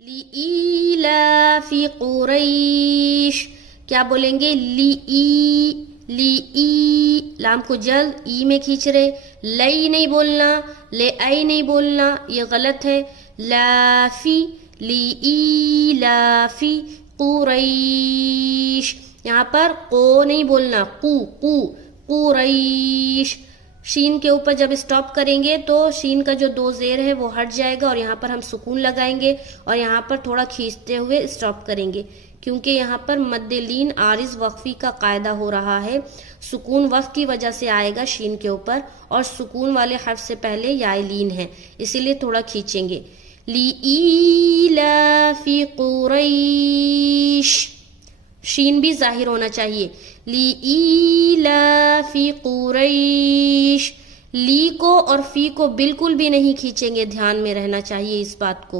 لِإِيلَافِ قُرَيْش، کیا بولیں گے؟ لی لام کو جلد ای میں کھینچ رہے، لئی نہیں بولنا، لے آئی نہیں بولنا، یہ غلط ہے. لافی لِإِيلَافِ قُرَيْش، یہاں پر قو نہیں بولنا، قو قریش. شین کے اوپر جب اسٹاپ کریں گے تو شین کا جو دو زیر ہے وہ ہٹ جائے گا اور یہاں پر ہم سکون لگائیں گے اور یہاں پر تھوڑا کھینچتے ہوئے اسٹاپ کریں گے، کیونکہ یہاں پر مد لین عارض وقفی کا قاعدہ ہو رہا ہے. سکون وقف کی وجہ سے آئے گا شین کے اوپر اور سکون والے حرف سے پہلے یا لین ہے، اسی لیے تھوڑا کھینچیں گے. لِإِيلَافِ قُرَيْش، شین بھی ظاہر ہونا چاہیے. لِإِيلَافِ قُرَيْش، لی کو اور فی کو بالکل بھی نہیں کھینچیں گے، دھیان میں رہنا چاہیے اس بات کو.